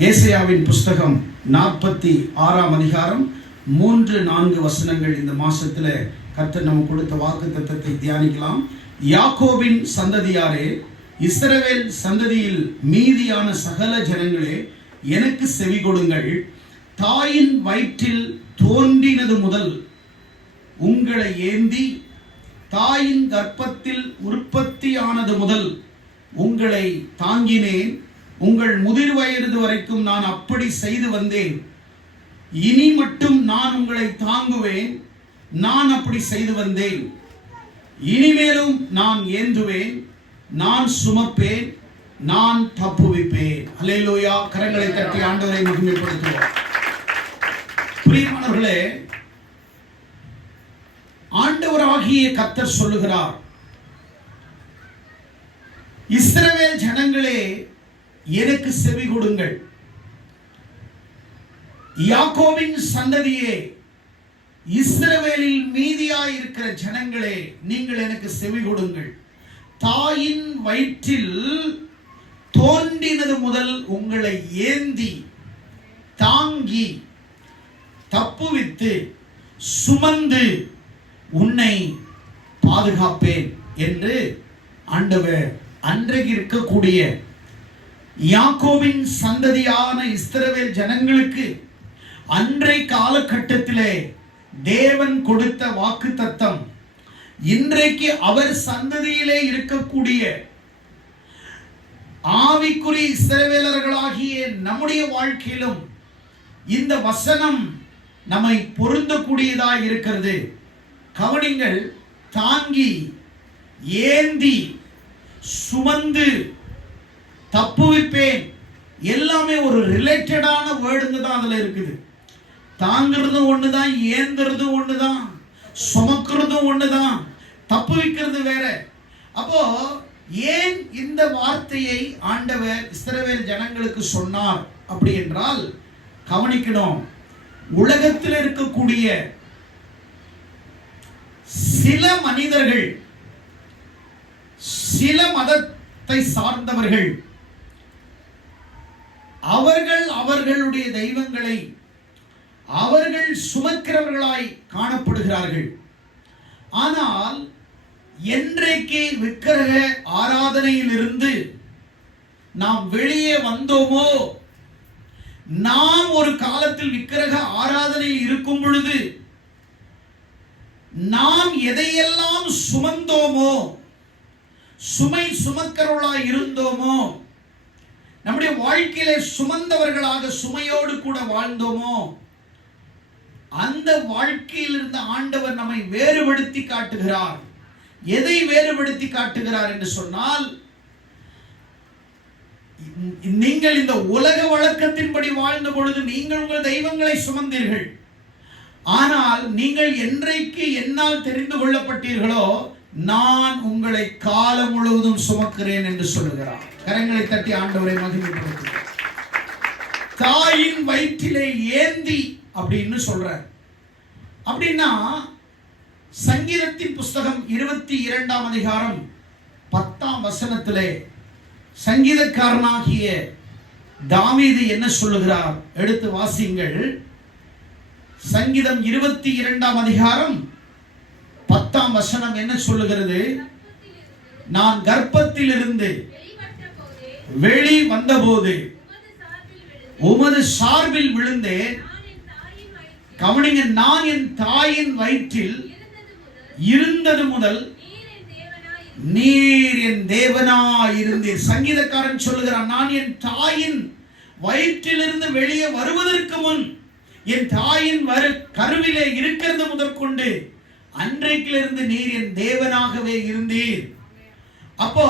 ஏசாயாவின் புஸ்தகம் 46ஆம் அதிகாரம் 3-4 வசனங்கள் இந்த மாசத்துல கர்த்தர் நமக்கு கொடுத்த வாக்குத்தத்தத்தை தியானிக்கலாம். யாக்கோபின் சந்ததியாரே, இஸ்ரவேல் சந்ததியில் மீதியான சகல ஜனங்களே, எனக்கு செவி கொடுங்கள். தாயின் வயிற்றில் தோன்றினது முதல் உங்களை ஏந்தி, தாயின் கர்ப்பத்தில் உற்பத்தியானது முதல் உங்களை தாங்கினேன். உங்கள் முதிர் வயது வரைக்கும் நான் அப்படி செய்து வந்தேன். இனி மட்டும் நான் உங்களை தாங்குவேன். நான் அப்படி செய்து வந்தேன். இனிமேலும் நான் ஏந்துவேன், நான் சுமப்பேன், நான் தப்புவிப்பேன். அல்லேலூயா. கரங்களை தட்டி ஆண்டவரை மகிமைப்படுத்துவோம். பிரியமானவர்களே, ஆண்டவராகிய கர்த்தர் சொல்லுகிறார், இஸ்ரவேல் ஜனங்களே, எனக்கு செவி கொடுங்கள். யாக்கோபின் சந்ததியே, இஸ்ரவேலில் மீதியாய் இருக்கிற ஜனங்களே, நீங்கள் எனக்கு செவி கொடுங்கள். தாயின் வயிற்றில் தோன்றினது முதல் உங்களை ஏந்தி, தாங்கி, தப்புவித்து, சுமந்து உன்னை பாதுகாப்பேன் என்று ஆண்டவர் அன்றைக்கு இருக்கக்கூடிய யாக்கோபின் சந்ததியான இஸ்ரவேல் ஜனங்களுக்கு அன்றை காலகட்டத்திலே தேவன் கொடுத்த வாக்குத்தத்தம் இன்றைக்கு அவர் சந்ததியிலே இருக்கக்கூடிய ஆவிக்குரிய இஸ்ரவேலர்களாகிய நம்முடைய வாழ்க்கையிலும் இந்த வசனம் நம்மை பொருந்தக்கூடியதாக இருக்கிறது. கவனிங்கள், தாங்கி, ஏந்தி, சுமந்து, தப்புவிப்பேன், எல்லாமே ஒரு ரிலேட்டடான வேர்டுங்க தான் அதுல இருக்குது. தாங்கிறதும் ஒண்ணுதான், ஏந்துறதும் ஒண்ணுதான், சுமக்கிறதும் ஒண்ணுதான், தப்புவிக்கிறது வேற. அப்போ ஏன் இந்த வார்த்தையை ஆண்டவர் இஸ்ரவேல் ஜனங்களுக்கு சொன்னார் அப்படி என்றால், கவனிக்கணும், உலகத்தில் இருக்கக்கூடிய சில மனிதர்கள், சில மதத்தை சார்ந்தவர்கள், அவர்கள் அவர்களுடைய தெய்வங்களை அவர்கள் சுமக்கிறவர்களாய் காணப்படுகிறார்கள். ஆனால் என்றைக்கு விக்கிரக ஆராதனையில் இருந்து நாம் வெளியே வந்தோமோ, நாம் ஒரு காலத்தில் விக்கிரக ஆராதனையில் இருக்கும் பொழுது நாம் எதையெல்லாம் சுமந்தோமோ, சுமை சுமக்கிறவர்களாய் இருந்தோமோ, நம்முடைய வாழ்க்கையிலே சுமந்தவர்களாக சுமையோடு கூட வாழ்ந்தோமோ, அந்த வாழ்க்கையில் இருந்த ஆண்டவர் நம்மை வேறுபடுத்தி காட்டுகிறார். எதை வேறுபடுத்தி காட்டுகிறார் என்று சொன்னால், நீங்கள் இந்த உலக வழக்கத்தின்படி வாழ்ந்த பொழுது நீங்கள் உங்கள் தெய்வங்களை சுமந்தீர்கள். ஆனால் நீங்கள் என்றைக்கு என்னால் தெரிந்து கொள்ளப்பட்டீர்களோ, நான் உங்களை காலம் முழுவதும் சுமக்கிறேன் என்று சொல்லுகிறார். கரங்களை தட்டி ஆண்டவரை மகிமைப்படுத்துகிறார். தாயின் வயிற்றிலே ஏந்தி அப்படின்னு சொல்றார். அப்படின்னா சங்கீதத்தின் புஸ்தகம் 22ஆம் அதிகாரம் 10ஆம் வசனத்திலே சங்கீதக்காரனாகிய தாவீது என்ன சொல்லுகிறார்? எடுத்து வாசிங்கள். சங்கீதம் 22ஆம் அதிகாரம் 10ஆம் வசனம் என்ன சொல்லுகிறது? நான் கர்ப்பத்தில் இருந்து வெளி வந்தபோது உமது சார்பில் விழுந்தேன். கவனிங்க, நான் என் தாயின் வயிற்றில் இருந்தது முதல் நீர் என் தேவனாய் இருந்தீர். சங்கீதக்காரன் சொல்லுகிறான், நான் என் தாயின் வயிற்றிலிருந்து வெளியே வருவதற்கு முன், என் தாயின் கருவிலே இருக்கிறது முதற்கொண்டு அன்றைக்கிலிருந்து நீர் என் தேவனாகவே இருந்தீர். அப்போ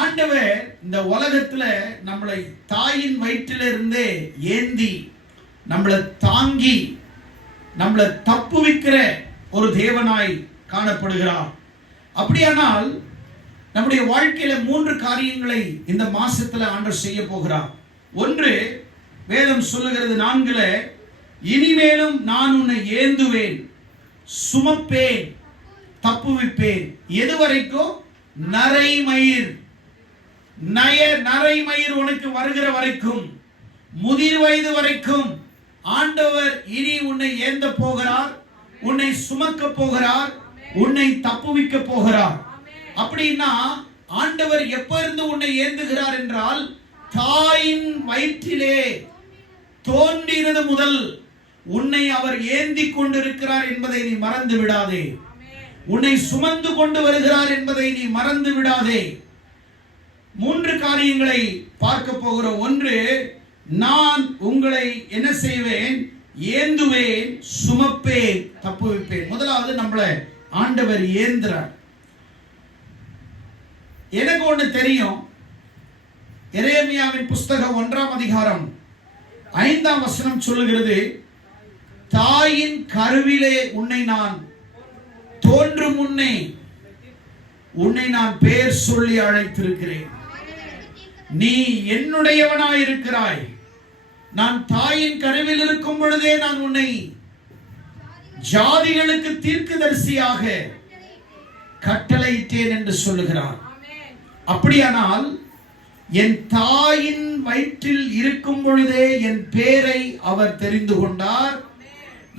ஆண்டவர் இந்த உலகத்துல நம்மளை தாயின் வயிற்றிலிருந்தே ஏந்தி, நம்மளை தாங்கி, நம்மளை தப்புவிக்கிற ஒரு தேவனாய் காணப்படுகிறார். அப்படியானால் நம்முடைய வாழ்க்கையில 3 காரியங்களை இந்த மாசத்துல ஆண்டவர் செய்ய போகிறார். ஒன்று, வேதம் சொல்லுகிறது 4ல, இனிமேலும் நான் உன்னை ஏந்துவேன், சுமப்பேன், தப்புவிப்பேன். எது வரைக்கும்? நரைமயிர் உனக்கு வருகிற வரைக்கும், முதிர் வயது வரைக்கும் ஆண்டவர் இனி உன்னை ஏந்த போகிறார், உன்னை சுமக்க போகிறார், உன்னை தப்புவிக்க போகிறார். அப்படின்னா ஆண்டவர் எப்ப இருந்து உன்னை ஏந்துகிறார் என்றால், தாயின் வயிற்றிலே தோன்றினது முதல் உன்னை அவர் ஏந்தி கொண்டிருக்கிறார் என்பதை நீ மறந்து விடாதே. உன்னை சுமந்து கொண்டு வருகிறார் என்பதை நீ மறந்து விடாதே. 3 காரியங்களை பார்க்க போகிறோம். ஒன்று, நான் உங்களை என்ன செய்வேன்? ஏந்துவேன், சுமப்பேன், தப்புவிப்பேன். முதலாவது நம்மளை ஆண்டவர் ஏந்துறார். எனக்கு ஒன்று தெரியும். எரேமியாவின் புஸ்தகம் 1ஆம் அதிகாரம் 5ஆம் வசனம் சொல்லுகிறது, தாயின் கருவிலே உன்னை நான் தோன்றும் முன்னே உன்னை நான் பெயர் சொல்லி அழைத்திருக்கிறேன். நீ என்னுடையவனாயிருக்கிறாய். நான் தாயின் கருவில் இருக்கும் பொழுதே நான் உன்னை ஜாதிகளுக்கு தீர்க்கதரிசியாக கட்டளையிட்டேன் என்று சொல்லுகிறார். அப்படியானால் என் தாயின் வயிற்றில் இருக்கும் பொழுதே என் பேரை அவர் தெரிந்து கொண்டார்,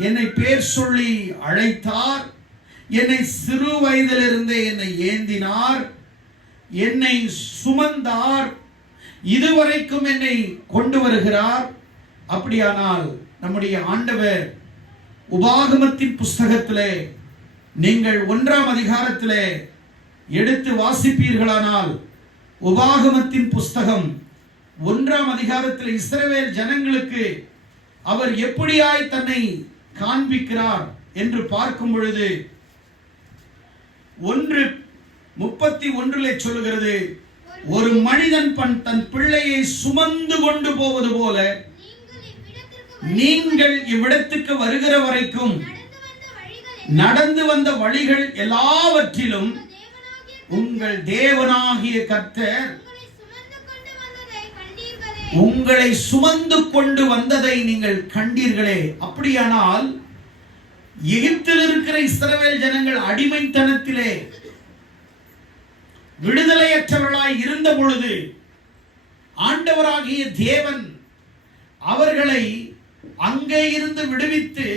என்னை பேர் சொல்லி அழைத்தார், என்னை சிறு வயதிலிருந்தே என்னை ஏந்தினார், என்னை சுமந்தார், இதுவரைக்கும் என்னை கொண்டு வருகிறார். அப்படியானால் நம்முடைய ஆண்டவர் உபாகமத்தின் புஸ்தகத்திலே நீங்கள் 1ஆம் அதிகாரத்திலே எடுத்து வாசிப்பீர்களானால், உபாகமத்தின் புஸ்தகம் 1ஆம் அதிகாரத்தில் இஸ்ரவேல் ஜனங்களுக்கு அவர் எப்படியாய் தன்னை காண்பிக்கிறார் என்று பார்க்கும் பொழுது 1:31 சொல்லுகிறது, ஒரு மனிதன் தன் பிள்ளையை சுமந்து கொண்டு போவது போல நீங்கள் இவ்விடத்துக்கு வருகிற வரைக்கும் நடந்து வந்த வழிகள் எல்லாவற்றிலும் உங்கள் தேவனாகிய கர்த்தர் உங்களை சுமந்து கொண்டு வந்ததை நீங்கள் கண்டீர்களே. அப்படியானால் எகிப்தில் இருக்கிற இஸ்ரவேல் ஜனங்கள் அடிமைத்தனத்திலே விடுதலையற்றவர்களாய் இருந்த பொழுது ஆண்டவராகிய தேவன் அவர்களை அங்கே இருந்து விடுவித்து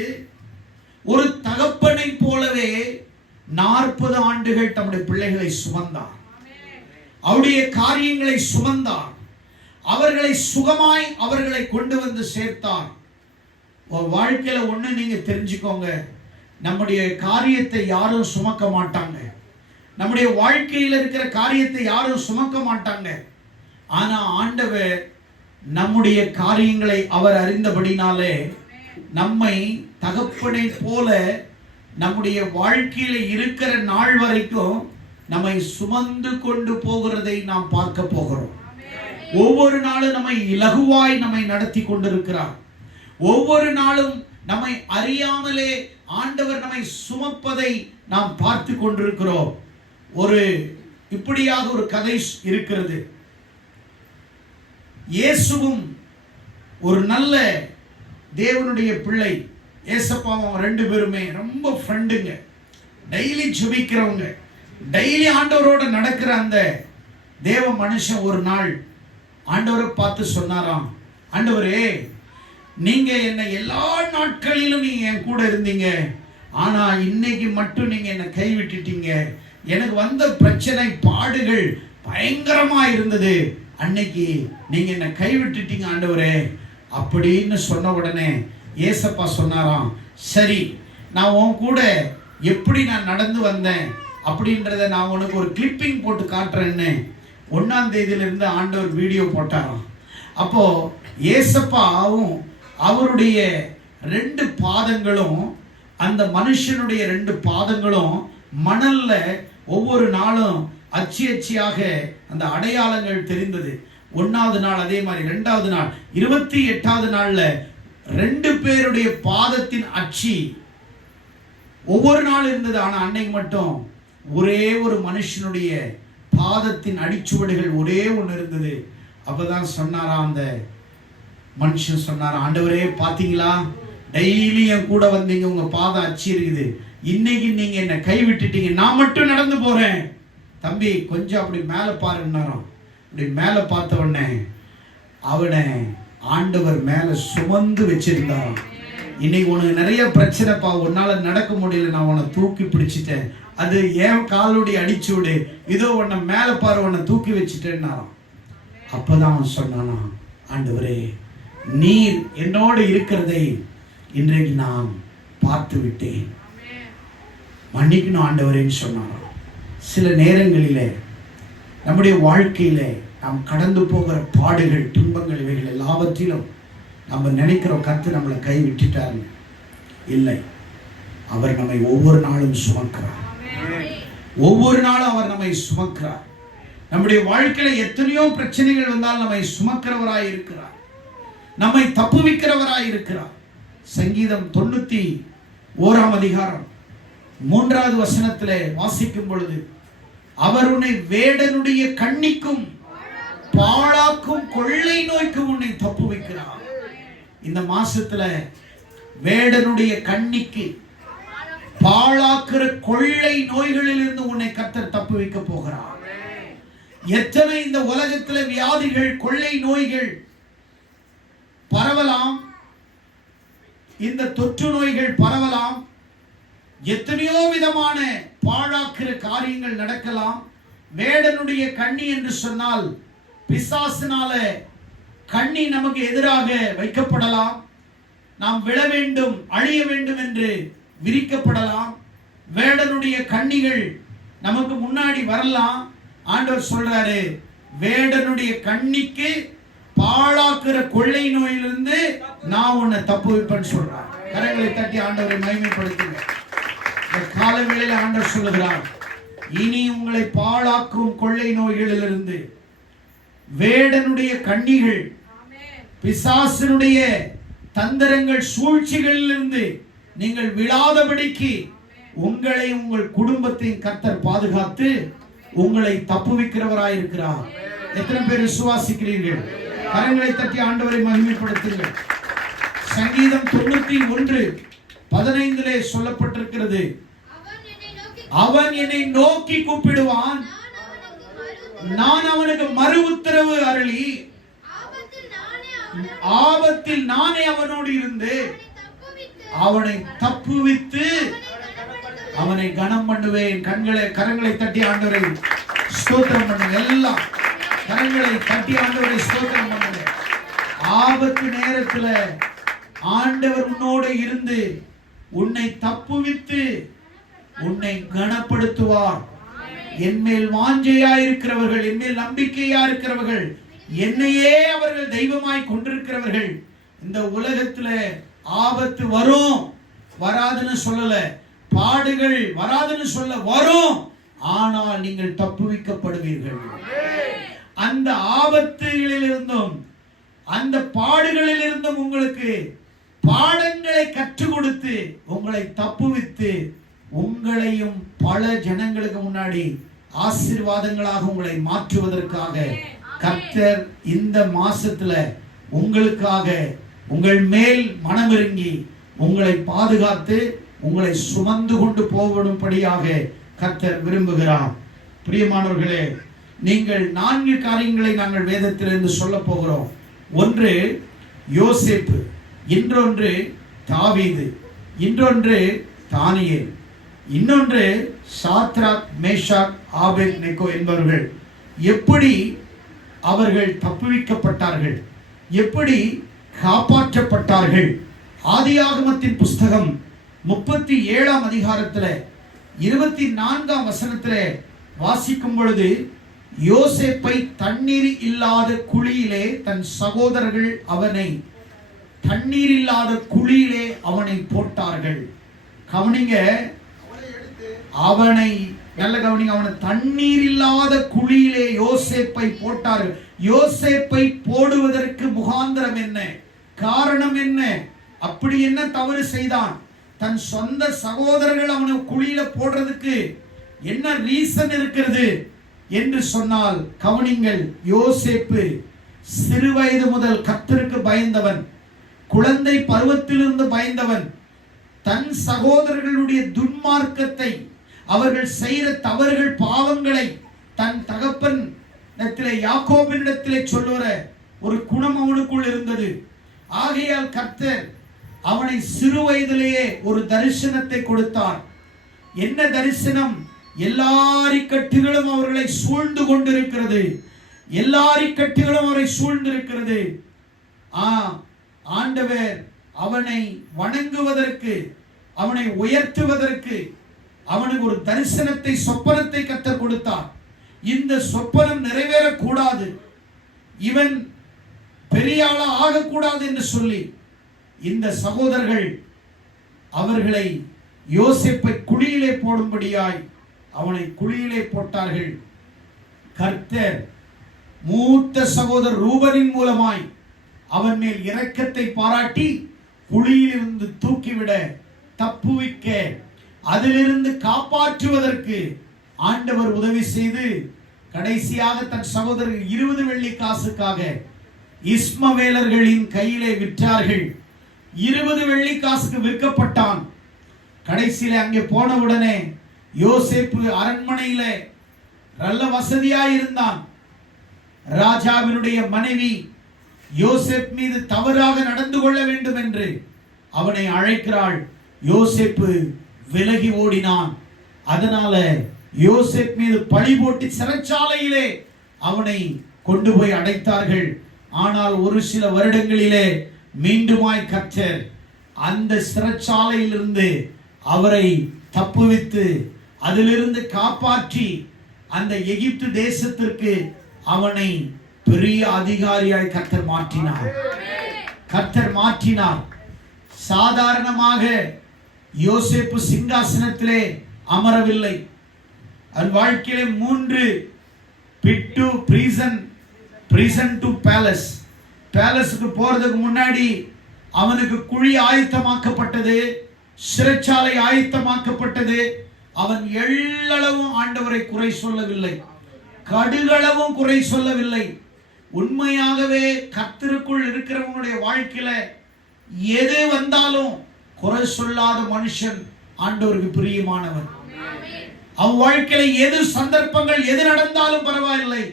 ஒரு தகப்பனை போலவே 40 ஆண்டுகள் தம்முடைய பிள்ளைகளை சுமந்தார், அவருடைய காரியங்களை சுமந்தார், அவர்களை சுகமாய் அவர்களை கொண்டு வந்து சேர்த்தார். வாழ்க்கையில ஒண்ணு நீங்க தெரிஞ்சுக்கோங்க, நம்முடைய காரியத்தை யாரும் சுமக்க மாட்டாங்க, நம்முடைய வாழ்க்கையில் இருக்கிற காரியத்தை யாரும் சுமக்க மாட்டாங்க. ஆனா ஆண்டவர் நம்முடைய காரியங்களை அவர் அறிந்தபடினாலே நம்மை தகப்பனை போல நம்முடைய வாழ்க்கையில இருக்கிற நாள் வரைக்கும் நம்மை சுமந்து கொண்டு போகிறதை நாம் பார்க்க போகிறோம். ஒவ்வொரு நாளும் நம்மை இலகுவாய் நம்மை நடத்தி கொண்டிருக்கிறார். ஒவ்வொரு நாளும் நம்மை அறியாமலே ஆண்டவர் நம்மை சுமப்பதை நாம் பார்த்து கொண்டிருக்கிறோம். இப்படியாக ஒரு கதை இருக்கிறது. இயேசுவும் ஒரு நல்ல தேவனுடைய பிள்ளை, ஏசப்பாவும் 2 பேருமே ரொம்ப ஃப்ரெண்டுங்க, டெய்லி ஜெபிக்கிறவங்க, டெய்லி ஆண்டவரோட நடக்கிற அந்த தேவ மனுஷன் ஒரு நாள் ஆண்டவரை பார்த்து சொன்னாராம், ஆண்டவரே, நீங்க என்ன எல்லா நாட்களிலும் நீங்க என் கூட இருந்தீங்க, ஆனா இன்னைக்கு மட்டும் நீங்க என்ன கைவிட்டுட்டீங்க. எனக்கு வந்த பிரச்சனை பாடுகள் பயங்கரமா இருந்தது, அன்னைக்கு நீங்க என்ன கைவிட்டுட்டீங்க ஆண்டவரே அப்படின்னு சொன்ன உடனே ஏசப்பா சொன்னாராம், சரி, நான் உன் கூட எப்படி நான் நடந்து வந்தேன் அப்படின்றத நான் உனக்கு ஒரு கிளிப்பிங் போட்டு காட்டுறேன்னு 1ஆம் தேதியிலிருந்து ஆண்டவர் வீடியோ போட்டாராம். அப்போ ஏசப்பாவும் அவருடைய 2 பாதங்களும், அந்த மனுஷனுடைய 2 பாதங்களும் மணல்ல ஒவ்வொரு நாளும் அச்சி அச்சியாக அந்த அடையாளங்கள் தெரிந்தது. 1வது நாள் அதே மாதிரி, 2வது நாள், 28வது நாள்ல 2 பேருடைய பாதத்தின் அச்சி ஒவ்வொரு நாள் இருந்தது. ஆனா அன்னைக்கு மட்டும் ஒரே ஒரு மனுஷனுடைய பாதத்தின் அடிச்சுவடுகள் ஒரே ஒன்று இருந்தது. அப்பதான் சொன்னாரா அந்த மனுஷன், சொன்னாரா, ஆண்டவரே பாத்தீங்களா, டெய்லி என் கூட வந்தீங்க, உங்க பாதம் அச்சி இருக்குது, இன்னைக்கு நீங்க என்ன கைவிட்டுட்டீங்க, நான் மட்டும் நடந்து போறேன். தம்பி கொஞ்சம் அப்படி மேலே பாருன்னாராம். அப்படி மேலே பார்த்த உடனே அவனை ஆண்டவர் மேல சுமந்து வச்சிருந்தாராம். இன்னைக்கு உனக்கு நிறைய பிரச்சனைப்பா, உன்னால நடக்க முடியல, நான் உன்னை தூக்கி பிடிச்சிட்டேன், அது ஏன் காலுடைய அடிச்சூடு, இதோ உன்னை மேல பாரு, உன்னை தூக்கி வச்சுட்டேன்னாராம். அப்பதான் அவன் சொன்னானா, ஆண்டவரே நீர் என்னோடு இருக்கிறதை இன்றைக்கு நான் பார்த்து விட்டேன், மன்னிக்கணும் ஆண்டவரேன்னு சொன்னாராம். சில நேரங்களிலே நம்முடைய வாழ்க்கையில நாம் கடந்து போகிற பாடுகள், துன்பங்கள், இவைகள் எல்லாவற்றிலும் நம்ம நினைக்கிறோம் கர்த்தர் நம்மளை கை விட்டுட்டாரு. இல்லை, அவர் நம்மை ஒவ்வொரு நாளும் சுமக்கிறார். ஒவ்வொரு நாளும் அவர் நம்மை சுமக்கிறார். நம்முடைய வாழ்க்கையில எத்தனையோ பிரச்சனைகள் வந்தால் நம்மை சுமக்கிறவராய் இருக்கிறார், நம்மை தப்புவிக்கிறவராய் இருக்கிறார். சங்கீதம் 91 அதிகாரம் 3வது வசனத்திலே வாசிக்கும் பொழுது, அவர் உன்னை வேடனுடைய கண்ணிக்கும் பாழாக்கும் கொள்ளை நோய்க்கும் உன்னை தப்புவிக்கிறார். இந்த மாசத்துல வேடனுடைய கண்ணிக்கு பாழாக்குற கொள்ளை நோய்களில் இருந்து உன்னை கர்த்தர் தப்புவிக்க போகிறார். எத்தனை இந்த உலகத்துல வியாதிகள், கொள்ளை நோய்கள் பரவலாம், இந்த தொற்று நோய்கள் பரவலாம், எத்தனையோ விதமான பாழாக்குற காரியங்கள் நடக்கலாம். வேடனுடைய கண்ணி என்று சொன்னால் பிசாசினால கண்ணி நமக்கு எதிராக வைக்கப்படலாம், நாம் விழ வேண்டும், அழிய வேண்டும் என்று விரிக்கப்படலாம். வேடனுடைய கண்ணிகள் நமக்கு முன்னாடி வரலாம். ஆண்டவர் சொல்றாரு, வேடனுடைய கண்ணிக்கு பாழாக்குற கொள்ளை நோயிலிருந்து நான் உன்னை தப்புவிப்பேன்னு சொல்றார். கரங்களை தட்டி ஆண்டவரை மகிமைப்படுத்துங்க. இந்த காலவேளையில் ஆண்டவர் சொல்லுகிறார், இனி உங்களை பாழாக்கும் கொள்ளை நோய்களிலிருந்து, வேடனுடைய கண்ணிகள், பிசாசினுடைய தந்திரங்கள், சூழ்ச்சிகளிலிருந்து நீங்கள் விழாதபடிக்கு உங்களை, உங்கள் குடும்பத்தையும் கர்த்தர் பாதுகாத்து உங்களை தப்புவிக்கிறவராய் இருக்கிறார். எத்தனை பேர் விசுவாசிக்கிறீர்கள்? கரங்களை தட்டி ஆண்டவரை மகிமைப்படுத்துங்கள். சங்கீதம் 91:15 சொல்லப்பட்டிருக்கிறது, அவன் என்னை நோக்கி கூப்பிடுவான், நான் அவனுக்கு மறு உத்தரவு அருளி, ஆபத்தில் நானே அவனோடு இருந்து அவனை தப்புவித்து அவனை கனம் பண்ணுவேன். கரங்களை தட்டி ஆண்டவரை ஸ்தோத்திரம் பண்ணுங்க. எல்லாம் கரங்களை தட்டி ஆண்டவரை ஸ்தோத்திரம் பண்ணுங்க. ஆபத்து நேரத்துல ஆண்டவர் உன்னோடு இருந்து உன்னை தப்புவித்து உன்னை கனப்படுத்துவார். என்மேல் வாஞ்சையா இருக்கிறவர்கள், என்மேல் நம்பிக்கையா இருக்கிறவர்கள், என்னையே அவர்கள் தெய்வமாய் கொண்டிருக்கிறவர்கள், இந்த உலகத்துல ஆபத்து வரும், வராதுன்னு சொல்லல, பாடுகள் வராதுன்னு சொல்ல, வரும், ஆனால் நீங்கள் தப்புவிக்கப்படுவீர்கள். அந்த ஆபத்துகளிலிருந்தும் அந்த பாடுகளிலிருந்தும் உங்களுக்கு பாடங்களை கற்றுக் கொடுத்து உங்களை தப்புவித்து உங்களையும் பல ஜனங்களுக்கு முன்னாடி ஆசீர்வாதங்களாக உங்களை மாற்றுவதற்காக கர்த்தர் இந்த மாசத்துல உங்களுக்காக உங்கள் மேல் மனமிறங்கி உங்களை பாதுகாத்து உங்களை சுமந்து கொண்டு போவதும்படியாக கர்த்தர் விரும்புகிறார். பிரியமானவர்களே, நீங்கள் 4 காரியங்களை நாங்கள் வேதத்திலிருந்து சொல்ல போகிறோம். ஒன்று யோசேப்பு, இன்னொன்று தாவீது, இன்னொன்று தானியேல், இன்னொன்று சாத்ராக், மேஷாக், ஆபேத்நேகோ என்பவர்கள் எப்படி அவர்கள் தப்புவிக்கப்பட்டார்கள், எப்படி காப்பாற்றப்பட்டார்கள். ஆதியாகமத்தின் புஸ்தகம் 37 அதிகாரத்தில் 24 வசனத்தில் வாசிக்கும் பொழுது, யோசேப்பை தண்ணீர் இல்லாத குழியிலே தன் சகோதரர்கள் அவனை தண்ணீர் இல்லாத குழியிலே அவனை போட்டார்கள். கவனிங்க, அவனை நல்ல கவனிங்க, அவனை தண்ணீர் இல்லாத குழியிலே யோசேப்பை போட்டார்கள். யோசேப்பை போடுவதற்கு முகாந்திரம் என்ன, காரணம் என்ன, அப்படி என்ன தவறு செய்தான்? தன் சொந்த சகோதரர்கள் அவனை குழியில போடுறதுக்கு என்ன ரீசன் இருக்கிறது என்று சொன்னால், கவனிங்கள், யோசேப்பு சிறுவயது முதல் கர்த்தருக்கு பயந்தவன், குழந்தை பருவத்திலிருந்து பயந்தவன். தன் சகோதரர்களுடைய துன்மார்க்கத்தை, அவர்கள் செய்த தவறுகள், பாவங்களை தன் தகப்பன் இடத்திலே, யாக்கோபினிடத்திலே சொல்லுற ஒரு குணம் அவனுக்குள் இருந்தது. ஆகையால் கர்த்தர் அவனை சிறு வயதிலேயே ஒரு தரிசனத்தை கொடுத்தார். என்ன தரிசனம்? எல்லாரிக்கட்டுகளும் அவர்களை சூழ்ந்து கொண்டிருக்கிறது. எல்லாரிக்கட்டுகளும் அவரை சூழ்ந்திருக்கிறது. ஆண்டவர் அவனை வணங்குவதற்கு, அவனை உயர்த்துவதற்கு அவனுக்கு ஒரு தரிசனத்தை, சொப்பனத்தை கர்த்தர் கொடுத்தார். இந்த சொப்பனம் நிறைவேறக்கூடாது, இவன் பெரிய ஆளா ஆகக்கூடாது என்று சொல்லி இந்த சகோதரர்கள் அவர்களை யோசேப்பை குழியிலே போடும்படியாய் அவனை குழியிலே போட்டார்கள். கர்த்தர் மூத்த சகோதரர் ரூபனின் மூலமாய் அவன் மேல் இரக்கத்தை பாராட்டி குழியிலிருந்து தூக்கிவிட, தப்புவிக்க, அதிலிருந்து காப்பாற்றுவதற்கு ஆண்டவர் உதவி செய்து கடைசியாக தன் சகோதரர் 20 வெள்ளி காசுக்காக இஸ்மவேலர்களின் கையிலே விற்றார்கள். 20 வெள்ளி காசுக்கு விற்கப்பட்டான். கடைசியில அங்கே போனவுடனே யோசேப்பு அரண்மனையில நல்ல வசதியாயிருந்தான். ராஜாவினுடைய மனைவி யோசேப் மீது தவறாக நடந்து கொள்ள வேண்டும் என்று அவனை அழைக்கிறாள். யோசேப்பு விலகி ஓடினான். அதனால யோசேப் மீது பழி போட்டு சிறைச்சாலையிலே அவனை கொண்டு போய் அடைத்தார்கள். ஆனால் ஒரு சில வருடங்களிலே மீண்டுமாய் கர்த்தர் அந்த சிறைச்சாலையிலிருந்து அவரை தப்புவித்து அதிலிருந்து காப்பாற்றி அந்த எகிப்து தேசத்திற்கு அவனை பெரிய அதிகாரியாய் கர்த்தர் மாற்றினார். கர்த்தர் மாற்றினார். சாதாரணமாக யோசேப்பு சிங்காசனத்திலே அமரவில்லை. அவன் வாழ்க்கையிலே 3 பிட்டு prison to palace. பேலஸுக்கு போறதுக்கு முன்னாடி அவனுக்கு குழி ஆயத்தமாக்கப்பட்டது, சிறைச்சாலை ஆயத்தமாக்கப்பட்டது. அவன் எள்ளளவும் ஆண்டவரை குறை சொல்லவில்லை, கடுகளவும் குறை சொல்லவில்லை. உண்மையாகவே கர்த்தருக்குள் இருக்கிறவங்களுடைய வாழ்க்கையில எது வந்தாலும் குறை சொல்லாத மனுஷன் ஆண்டவருக்கு பிரியமானவன். அவன் வாழ்க்கையில எது சந்தர்ப்பங்கள் எது நடந்தாலும் பரவாயில்லை.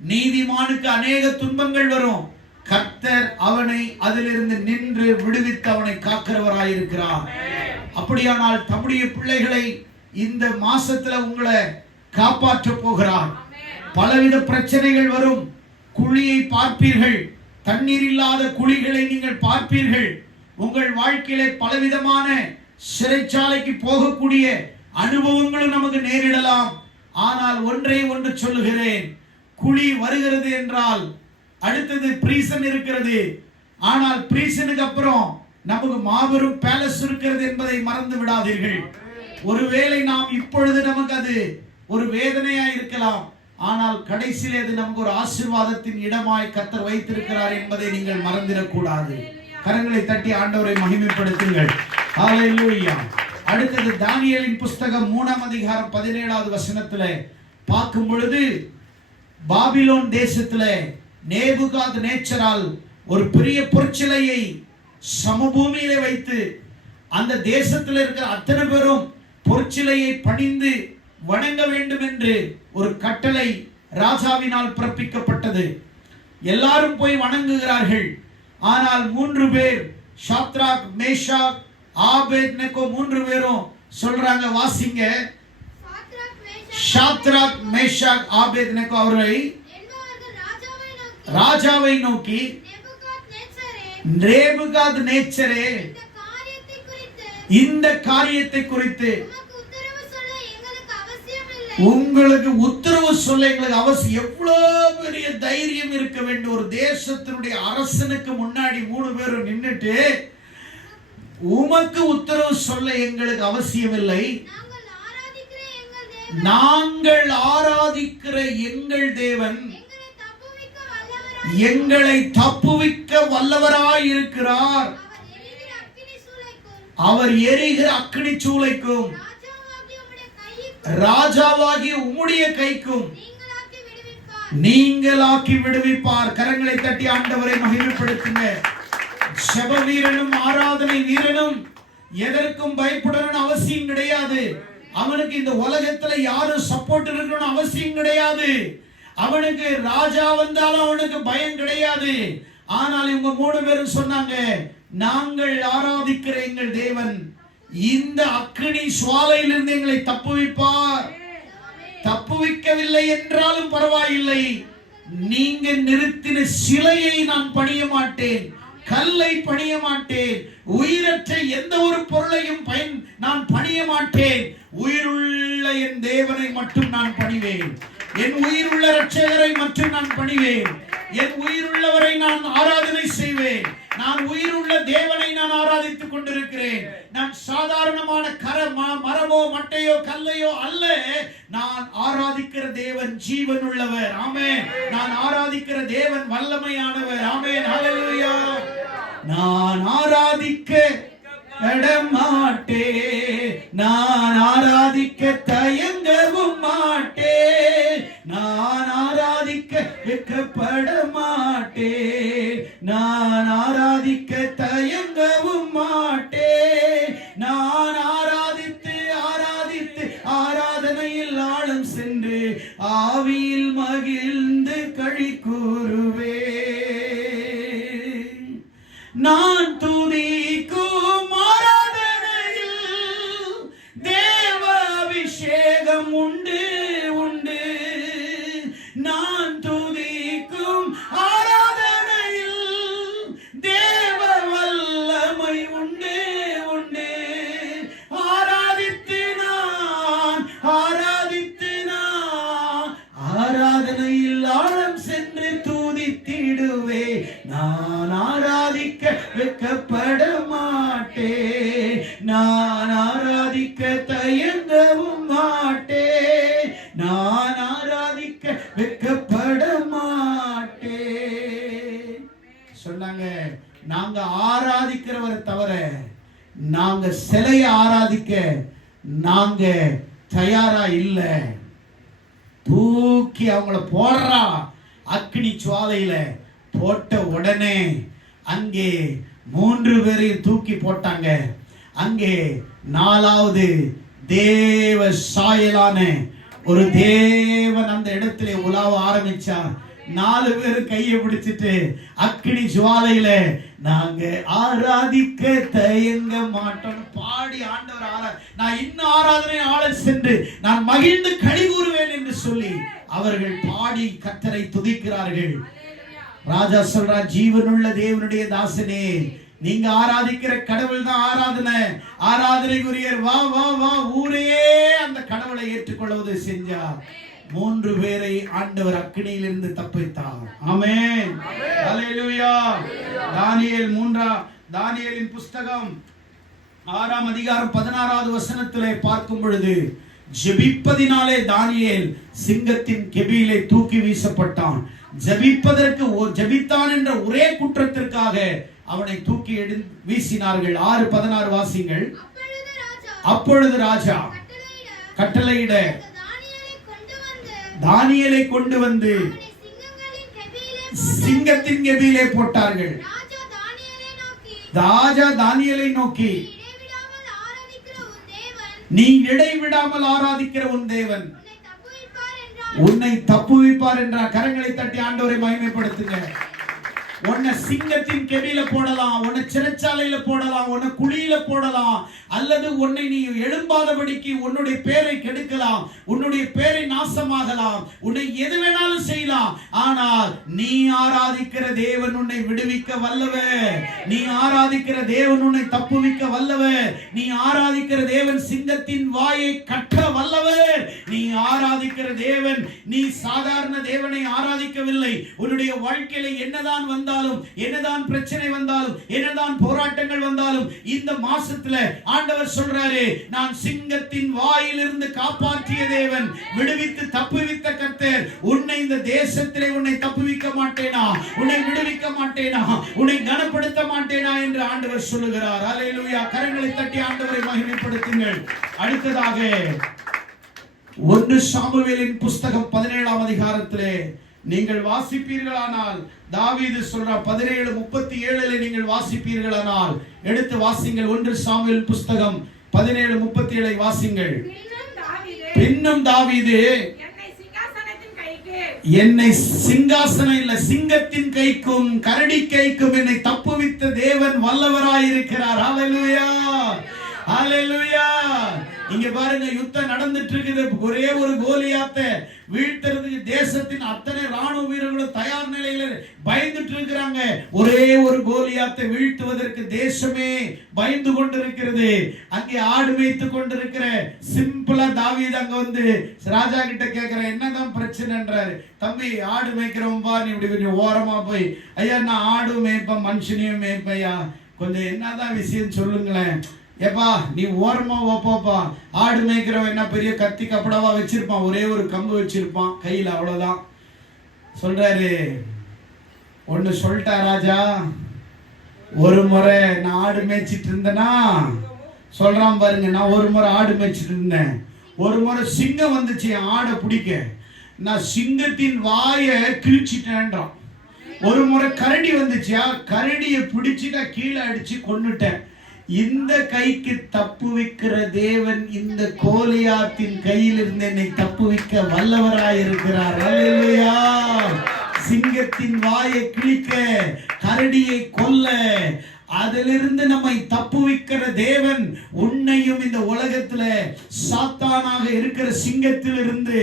நீதிமானுக்கு அநேக துன்பங்கள் வரும், கர்த்தர் அவனை அதிலிருந்து நின்று விடுவித்து அவனை காக்கிறவராயிருக்கிறார். அப்படியானால் தம்முடைய பிள்ளைகளை இந்த மாசத்துல உங்களை காப்பாற்ற போகிறார். பலவித பிரச்சனைகள் வரும். குழியை பார்ப்பீர்கள், தண்ணீர் இல்லாத குழிகளை நீங்கள் பார்ப்பீர்கள். உங்கள் வாழ்க்கையிலே பலவிதமான சிறைச்சாலைக்கு போகக்கூடிய அனுபவங்களும் நமக்கு நேரிடலாம். ஆனால் ஒன்று சொல்லுகிறேன், குழி வருகிறது என்றால் அடுத்தது பிரிசன் இருக்கிறது. ஆனால் பிரிசனுக்கு அப்புறம் நமக்கு மாபெரும் பேலஸ் இருக்கிறது என்பதை மறந்து விடாதீர்கள். ஒருவேளை நாம் இப்பொழுது நமக்கு அது ஒரு வேதனையா இருக்கலாம், ஆனால் கடைசியிலே அது நமக்கு ஒரு ஆசீர்வாதத்தின் இடமாய் கர்த்தர் வைத்திருக்கிறார் என்பதை நீங்கள் மறந்திடக்கூடாது. கரங்களை தட்டி ஆண்டவரை மகிமைப்படுத்துங்கள். ஹல்லேலூயா. அடுத்தது தானியேலின் புஸ்தகம் 3ஆம் அதிகாரம் 17வது வசனத்திலே பார்க்கும் பொழுது, பாபிலோன் தேசத்திலே நேபுகாத்நேச்சரால் ஒரு பெரிய பொற்சிலையை சமபூமியிலே வைத்து அந்த தேசத்தில் இருக்கிற அத்தனை பேரும் பொற்சிலையை பணிந்து வணங்க வேண்டும் என்று ஒரு கட்டளை ராஜாவினால் பிறப்பிக்கப்பட்டது. எல்லாரும் போய் வணங்குகிறார்கள். ஆனால் 3 பேர், ஷாத்ராக், மேஷாக், ஆபேத்நேகோ 3 பேரும் சொல்றாங்க, வாசிங்க. ஷாத்ராக், மேஷாக், ஆபேத்நேகோ அவர்களை ராஜாவை நோக்கி, நேபுகாத்நேச்சரே, இந்த காரியத்தை குறித்து உங்களுக்கு உத்தரவு சொல்ல எங்களுக்கு அவசியம். எவ்வளவு பெரிய தைரியம் இருக்க வேண்டும். ஒரு தேசத்தினுடைய அரசனுக்கு முன்னாடி 3 பேரும் நின்னுட்டு, உமக்கு உத்தரவு சொல்ல எங்களுக்கு அவசியம் இல்லை, நாங்கள் ஆராதிக்கிற எங்கள் தேவன் எங்களை தப்புவிக்க வல்லவராய் இருக்கிறார். அவர் எரிகிற அக்கினி சூளைக்கும் ராஜாவாகிய உம்முடைய கைக்கும் நீங்களாக்கி விடுவிப்பார். கரங்களை தட்டி ஆண்டவரை மகிமைப்படுத்துங்க. செப வீரனும் ஆராதனை வீரனும் எதற்கும் பயப்படணும்னு அவசியம் கிடையாது. அவனுக்கு இந்த உலகத்துல யாரும் சப்போர்ட் இருக்கணும்னு அவசியம் கிடையாது. அவனுக்கு ராஜா வந்தாலும் அவனுக்கு பயம் கிடையாது. ஆனால் இவங்க 3 பேரும் சொன்னாங்க, நாங்கள் ஆராதிக்கிற எங்கள் தேவன் இந்த அக்கினி சுவாலையிலிருந்து எங்களை தப்புவிப்பார். தப்புவிக்கவில்லை என்றாலும் பரவாயில்லை, நீங்க நிறுத்தின சிலையை நான் பணிய மாட்டேன், கல்லை பணிய மாட்டேன், உயிரற்ற எந்த ஒரு பொருளையும் நான் பணிய மாட்டேன். உயிருள்ள என் தேவனை மட்டும் நான் பணிவேன், என் உயிருள்ள இரட்சகரை மட்டும் நான் பணிவேன், என் உயிருள்ளவரை நான் ஆராதனை செய்வேன். நான் உயிருள்ள தேவனை நான் ஆராதித்துக் கொண்டிருக்கிறேன். நான் சாதாரணமான மரமோ மட்டையோ கல்லையோ அல்ல, நான் ஆராதிக்கிற தேவன் ஜீவனுள்ளவர். ஆமென். நான் ஆராதிக்கிற தேவன் வல்லமையானவர். ஆமென். ஹல்லேலூயா. நான் ஆராதிக்க மாட்டேன், நான் ஆராதிக்க தயங்கவும் மாட்டேன், நான் ஆராதிக்க வெட்கப்பட மாட்டேன், நான் ஆராதிக்க தயங்கவும் மாட்டேன், நான் ஆராதித்து ஆராதித்து ஆராதனையில் ஆழம் சென்று ஆவியில் மகிழ்ந்து களி கூறுவேன். நான் துதிக்கும் ஆராதனையில் தேவ அபிஷேகம் உண்டு உண்டு. நான் துதிக்கும் ஆராதனையில் தேவ வல்லமை உண்டு உண்டு. ஆராதித்து நான் ஆராதனையில் ஆழம் சென்று துதித்திடுவே. நான் ஆராதிக்க வெட்கப்பட மாட்டேன், நான் ஆராதிக்க தயங்கவும் மாட்டேன், நான் ஆராதிக்க வெட்கப்பட மாட்டேன். சொன்னாங்க, நாங்க ஆராதிக்கிறவரை தவிர நாங்க சிலையை ஆராதிக்க நாங்க தயாரா இல்ல. தூக்கி அவங்கள போடுறா அக்னி சுவாலையில போட்ட உடனே அங்கே 3 பேரையும் தூக்கி போட்டாங்க. அங்கே 4வது தேவ சாயலான ஒரு தேவன் அந்த இடத்திலே உலாவ ஆரம்பிச்சார். 4 பேர் கையை பிடிச்சிட்டு அக்னி ஜுவாலையில நாங்க ஆராதிக்க தயங்க மாட்டோம் பாடி ஆண்டவர் நான் இன்னும் ஆராதனை ஆள சென்று நான் மகிழ்ந்து களி கூறுவேன் என்று சொல்லி அவர்கள் பாடி கர்த்தரை துதிக்கிறார்கள். ராஜா சொல்றார், ஜீவனுள்ள தேவனுடைய தாசனே, நீங்க ஆராதிக்கிற கடவுள் தான் ஆராதனைக்குரியர். வா வா வா, ஊரே அந்த கடவுளை ஏற்றுக்கொள்வது செஞ்சார். 3 பேரை ஆண்டவர் அக்கினியிலிருந்து தப்பித்தார். ஆமென். ஹல்லேலூயா. தானியேலின் புஸ்தகம் 6ஆம் அதிகாரம் 16வது வசனத்திலே பார்க்கும் பொழுது, ஜெபிப்பதினாலே தானியேல் சிங்கத்தின் கெபியிலே தூக்கி வீசப்பட்டான். ஜெபித்தான் என்ற ஒரே குற்றத்திற்காக அவனை தூக்கி வீசினார்கள். 6:16 வாசிங்கள். அப்பொழுது ராஜா கட்டளையிட தானியேலை கொண்டு வந்து சிங்கத்தின் கெபியிலே போட்டார்கள். ராஜா தானியேலை நோக்கி, நீ இடைவிடாமல் ஆராதிக்கிற உன் தேவன் உன்னை தப்புவிப்பார் என்றார். கரங்களை தட்டி ஆண்டவரை மகிமைப்படுத்துங்க. உன்னை சிங்கத்தின் கெபியில போடலாம், உன்னை சிறைச்சாலையில போடலாம், உன்னை குழியில போடலாம், அல்லது உன்னை நீ எழும்பாதபடிக்கு உன்னுடைய பேரை கெடுக்கலாம், உன்னுடைய பேரை நாசமாகலாம், உன்னை எது வேணாலும் செய்யலாம். ஆனால் நீ ஆராதிக்கிற தேவன் உன்னை விடுவிக்க வல்லவர், நீ ஆராதிக்கிற தேவன் உன்னை தப்புவிக்க வல்லவர், நீ ஆராதிக்கிற தேவன் சிங்கத்தின் வாயை கட்ட வல்லவர், நீ ஆராதிக்கிற தேவன், நீ சாதாரண தேவனை ஆராதிக்கவில்லை. உன்னுடைய வாழ்க்கையில என்னதான் வந்தாலும், என்னதான் பிரச்சனை வந்தாலும், என்னதான் போராட்டங்கள் வந்தாலும், இந்த மாசத்துல ஆண்டவர் சொல்றாரு, நான் சிங்கத்தின் வாயிலிருந்து காப்பாற்றிய தேவன், விடுவித்து தப்புவித்த கர்த்தர், உன்னை இந்த தேசத்திலே உன்னை தப்புவிக்க மாட்டேனா, உன்னை விடுவிக்க மாட்டேனா, உன்னை கனப்படுத்த மாட்டேனா என்று ஆண்டவர் சொல்லுகிறார். ஹல்லேலூயா. கரங்களை தட்டி ஆண்டவரை மகிமைப்படுத்துங்கள். அடுத்ததாக 1 சாமுவேலின் புஸ்தகம் 17ஆம் அதிகாரத்திலே நீங்கள் வாசிப்பீர்களானால், தாவீது சொல்றார் 17:37 நீங்கள் வாசிப்பீர்களானால் எடுத்து வாசிங்கள். 1 சாமுவேல் புஸ்தகம் 17:37 வாசிங்கள். பின்னும் தாவீது என்னை சிங்காசனம் இல்ல சிங்கத்தின் கைக்கும் கரடி கைக்கும் என்னை தப்புவித்த தேவன் வல்லவராயிருக்கிறார். ஹல்லேலூயா, ஹல்லேலூயா. இங்க பாருங்க, யுத்தம் நடந்துட்டு இருக்குது. ஒரே ஒரு கோலியாத்தை வீழ்த்துறதுக்கு தேசத்தின் அத்தனை ராணுவ வீரர்களும் தயார் நிலையில பயந்துட்டு இருக்கிறாங்க. ஒரே ஒரு கோலியாத்தை வீழ்த்துவதற்கு தேசமே பயந்து கொண்டிருக்கிறது. அங்கே ஆடு மேய்த்து கொண்டிருக்கிற சிம்பிளா தாவீது அங்க வந்து ராஜா கிட்ட கேட்கிற, என்னதான் பிரச்சனைன்றாரு. தம்பி, ஆடு மேய்க்கிறவன்பா, நீ இப்படி கொஞ்சம் ஓரமா போய், ஐயா நான் ஆடு மேய்ப்பேன் மனுஷனையும் மேய்ப்பையா, கொஞ்சம் என்னதான் விஷயம் சொல்லுங்களேன். ஏப்பா நீ ஓரமா ஓப்பாப்பா. ஆடு மேய்க்கிறவன் என்ன பெரிய கத்தி கப்படவா வச்சிருப்பான், ஒரே ஒரு கம்பு வச்சிருப்பான் கையில், அவ்வளவுதான். சொல்றாரு, ஒன்னு சொல்லிட்டா ராஜா, ஒரு முறை நான் ஆடு மேய்ச்சிட்டு இருந்தேனா, சொல்றான் பாருங்க, நான் ஒரு முறை ஆடு மேய்ச்சிட்டு இருந்தேன். ஒரு முறை சிங்கம் வந்துச்சு என் ஆடை பிடிக்க, நான் சிங்கத்தின் வாயை கிழிச்சிட்டேன்றான். ஒரு முறை கரடி வந்துச்சியா, கரடியை பிடிச்சிட்டா கீழே அடிச்சு கொன்னுட்டேன். இந்த கைக்கு தப்புவிக்கிற தேவன் இந்த கோலியாத்தின் கையில் இருந்து என்னை தப்புவிக்க வல்லவராயிருக்கிறார். அல்லேலூயா. சிங்கத்தின் வாயை கிழிக்க, கரடியை கொல்ல, அதிலிருந்து நம்மை தப்புவிக்கிற தேவன் உன்னையும் இந்த உலகத்துல சாத்தானாக இருக்கிற சிங்கத்திலிருந்து,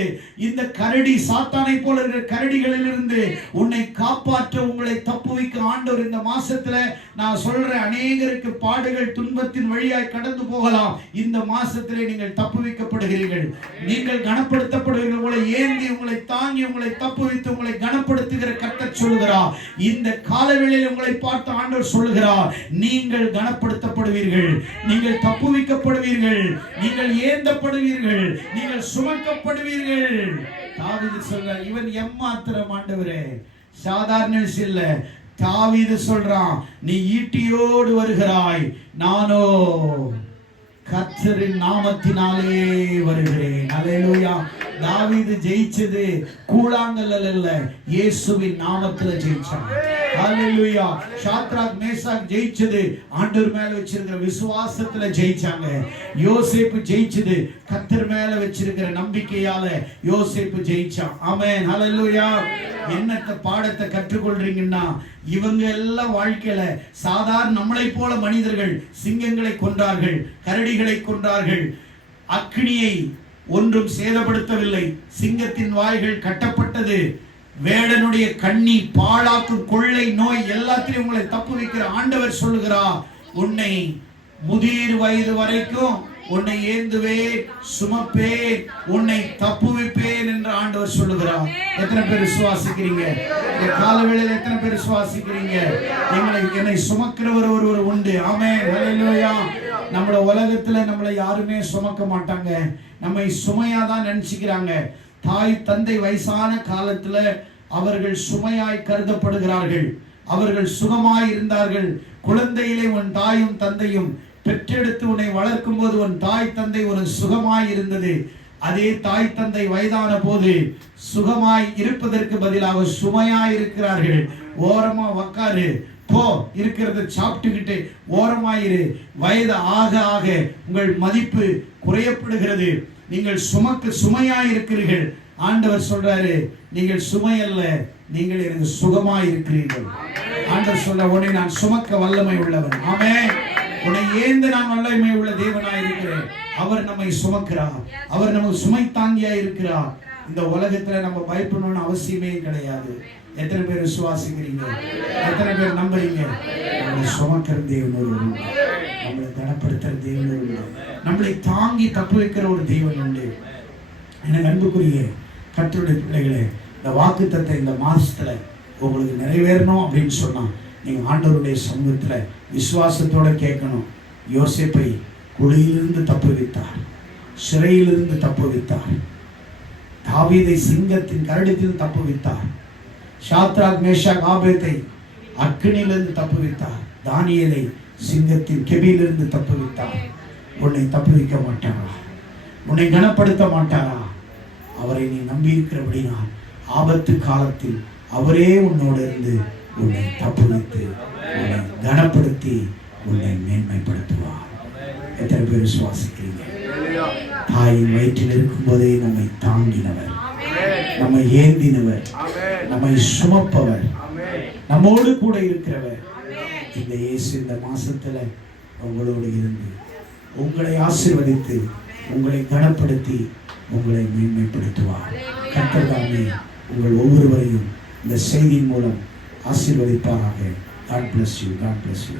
இந்த கரடி சாத்தானை போல இருக்கிற கரடிகளிலிருந்து உன்னை காப்பாற்ற, உங்களை தப்புவிக்க ஆண்டவர் இந்த மாசத்துல நான் சொல்றேன், அநேகருக்கு பாடுகள் துன்பத்தின் வழியாய் கடந்து போகலாம். இந்த மாசத்திலே நீங்கள் தப்புவிக்கப்படுகிறீர்கள், நீங்கள் கனப்படுத்தப்படுகிறீர்கள். உங்களை ஏந்தி, உங்களை தாங்கி, உங்களை தப்புவித்து, உங்களை கனப்படுத்துகிற கர்த்தர் சொல்லுகிறார். இந்த காலவேளையில் உங்களை பார்த்து ஆண்டவர் சொல்லுகிறார், நீங்கள் கனப்படுத்தப்படுவீர்கள், நீங்கள் தப்புவிக்கப்படுவீர்கள், நீங்கள் ஏந்தப்படுவீர்கள், நீங்கள் சுமக்கப்படுவீர்கள். தாவீது சொல்றார், இவன் எம்மாத்திரம் ஆண்டவரே, சாதாரண விஷயம் இல்ல. தாவீது சொல்றான், நீ ஈட்டியோடு வருகிறாய், நானோ கர்த்தரின் நாமத்தினாலே வருகிறேன். அல்லேலூயா. தாவீது ஜெயிச்சது கூழாங்கல் அல்ல, இயேசுவின் நாமத்துல ஜெயிச்சான். அல்லேலூயா. சாத்ராக் மேசாக் ஜெயிச்சது ஆண்டவர் மேல வச்சிருக்கிற விசுவாசத்துல ஜெயிச்சாங்க. யோசேப்பு ஜெயிச்சது கர்த்தர் மேல வச்சிருக்கிற நம்பிக்கையால யோசேப்பு ஜெயிச்சான். ஆமென். அல்லேலூயா. என்னத்த பாடத்தை கற்றுக்கொள்றீங்கன்னா, இவங்க எல்லாம் வாழ்க்கையில சாதாரண நம்மளை போல மனிதர்கள் சிங்கங்களை கொன்றார்கள், கரடிகளை கொன்றார்கள், அக்னியை ஒன்றும் சேதப்படுத்தவில்லை. சிங்கத்தின் வாய்கள் கட்டப்பட்டது. வேடனுடைய கண்ணி, பாழாக்கும் கொள்ளை நோய் எல்லாத்திலையும் உங்களை தப்பு வைக்கிற ஆண்டவர் சொல்லுகிறார், உன்னை முதிர் வயது வரைக்கும் உன்னை ஏந்துவேன், சுமப்பேன், உன்னை தப்புவிப்பேன் என்று ஆண்டவர் சொல்லுகிறார். எத்தனை பேர் விசுவாசிக்கிறீங்க? இந்த காலவேளையில் எத்தனை பேர் விசுவாசிக்கிறீங்க? என்னை சுமக்கிறவர் ஒருவர் உண்டு. ஆமென். ஹல்லேலூயா. நம்மள உலகத்துல நம்மளை யாருமே சுமக்க மாட்டாங்க, நம்மை சுமையாதான் நினைச்சுக்கிறாங்க. தாய் தந்தை வயசான காலத்துல அவர்கள் சுமையாய் கருதப்படுகிறார்கள். அவர்கள் சுகமாய் இருந்தார்கள். குழந்தையிலே உன் தாயும் தந்தையும் பெற்றெடுத்து உன்னை வளர்க்கும் போது உன் தாய் தந்தை ஒரு சுகமாய் இருந்தது. அதே தாய் தந்தை வயதான போது சுகமாய் இருப்பதற்கு பதிலாக சுமையாய் இருக்கிறார்கள். ஓரமா உக்காரு, போ, இருக்கிறத சாப்பிட்டுக்கிட்டு ஓரமாயிரு. வயது ஆக ஆக உங்கள் மதிப்பு குறையப்படுகிறது. நீங்கள் சுமையாய் இருக்கிறீர்கள். ஆண்டவர் சொல்றாரு, நீங்கள் சுமை அல்ல, நீங்கள் எனக்கு சுகமாய் இருக்கிறீர்கள். ஆண்டவர் சொல்ற, உன்னை நான் சுமக்க வல்லமை உள்ளவன். ஆமென். உன்னை ஏந்த நான் வல்லமை உள்ள தேவனாய் இருக்கிறேன். அவர் நம்மை சுமக்கிறார், அவர் நமக்கு சுமை தாங்கியா இருக்கிறார். இந்த உலகத்துல நம்ம பயப்படணும்னு அவசியமே கிடையாது. எத்தனை பேர் விசுவாசிக்கிறீங்க? எத்தனை பேர் நம்புறீங்க? நம்மளை சுமக்கிற தேவன் ஒருவர் உண்டு, நம்மளை கனப்படுத்துற தேவன் உண்டு, நம்மளை தாங்கி தப்பு வைக்கிற ஒரு தேவன் உண்டு. எனக்கு அன்புக்குரிய கர்த்தருடைய பிள்ளைகளே, இந்த வாக்குத்தத்தத்தை இந்த மாசத்துல உங்களுக்கு நிறைவேறணும் அப்படின்னு சொன்னா நீங்க ஆண்டவருடைய சமூகத்துல விசுவாசத்தோட கேட்கணும். யோசேப்பை குழியிலிருந்து தப்புவித்தார், சிறையிலிருந்து தப்புவித்தார். தாவீதை சிங்கத்தின் கரடியில் தப்புவித்தார். Shadrach Meshach ஆபேத்தை அக்கினியிலிருந்து தப்புவித்தார். தானியேலை சிங்கத்தின் கெபியிலிருந்து தப்புவித்தார். உன்னை தப்புவிக்க மாட்டாரா? உன்னை கனப்படுத்த மாட்டாரா? அவரை நீ நம்பி இருக்கிறபடினா ஆபத்து காலத்தில் அவரே உன்னோடு இருந்து உன்னை தப்புவித்து உன்னை கனப்படுத்தி உன்னை மேன்மைப்படுத்துவார். எத்தனை பேர் விசுவாசிக்கிறீங்க? தாயின் வயிற்றில் இருக்கும் போதே நம்மை தாங்கினவர், நம்மை ஏந்தினவர், நம்மை சுமப்பவர், நம்மோடு கூட இருக்கிறவர். இந்த இயேசு இந்த மாசத்துல உங்களோடு இருந்து உங்களை ஆசீர்வதித்து உங்களை கனப்படுத்தி உங்களை மேன்மைப்படுத்துவார். கர்த்தர் தாமே உங்கள் ஒவ்வொருவரையும் இந்த செய்தியின் மூலம் ஆசீர்வதிப்பாராக. God bless you. God bless you.